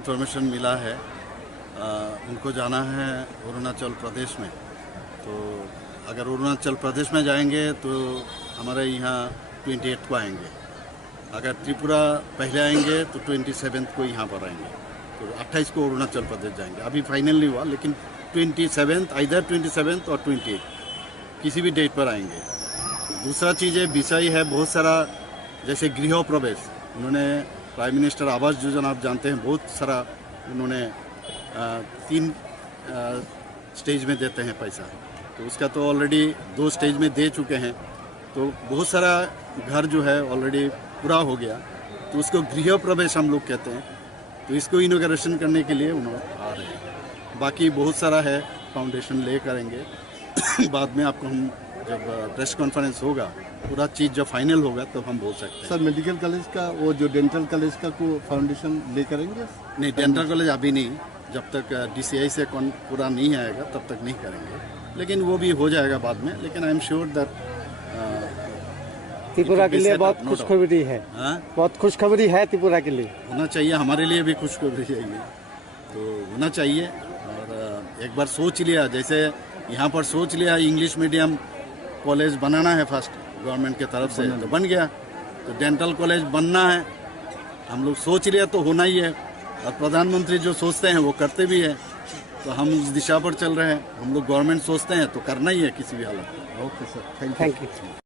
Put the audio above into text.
Information मिला है, उनको जाना है अरुणाचल प्रदेश में। तो अगर अरुणाचल प्रदेश में जाएंगे तो हमारे यहाँ 28 को आएंगे। अगर त्रिपुरा पहले आएंगे तो 27 को यहाँ पर आएंगे। तो 28 को अरुणाचल प्रदेश जाएंगे। अभी फाइनल नहीं हुआ, लेकिन 27 इधर 27 और 28 किसी भी डेट पर आएंगे। दूसरा चीज़ है, विषय है बहुत सारा, जैसे गृह प्रवेश। उन्होंने प्राइम मिनिस्टर आवास योजना, आप जानते हैं, बहुत सारा उन्होंने 3 स्टेज में देते हैं पैसा। तो उसका तो ऑलरेडी 2 स्टेज में दे चुके हैं। तो बहुत सारा घर जो है ऑलरेडी पूरा हो गया। तो उसको गृह प्रवेश हम लोग कहते हैं। तो इसको इनॉग्रेशन करने के लिए उन्होंने आ रहे हैं। बाकी बहुत सारा है, फाउंडेशन ले करेंगे। बाद में आपको हम जब प्रेस कॉन्फ्रेंस होगा, पूरा चीज़ जब फाइनल होगा तब हम बोल सकते हैं। सर, मेडिकल कॉलेज का, वो जो डेंटल कॉलेज का को फाउंडेशन ले करेंगे? नहीं, डेंटल कॉलेज अभी नहीं, जब तक DCI से पूरा नहीं आएगा तब तक नहीं करेंगे। लेकिन वो भी हो जाएगा बाद में। लेकिन I am sure that Tripura के लिए बहुत खुशखबरी है। बहुत खुशखबरी है त्रिपुरा के लिए। होना चाहिए, हमारे लिए भी खुशखबरी चाहिए, तो होना चाहिए। और एक बार सोच लिया, जैसे यहाँ पर सोच लिया इंग्लिश मीडियम कॉलेज बनाना है फर्स्ट गवर्नमेंट के तरफ से, तो बन गया। तो डेंटल कॉलेज बनना है, हम लोग सोच लिया तो होना ही है। और प्रधानमंत्री जो सोचते हैं वो करते भी है। तो हम उस दिशा पर चल रहे हैं। हम लोग गवर्नमेंट सोचते हैं तो करना ही है किसी भी हालत में। Okay sir, thank you.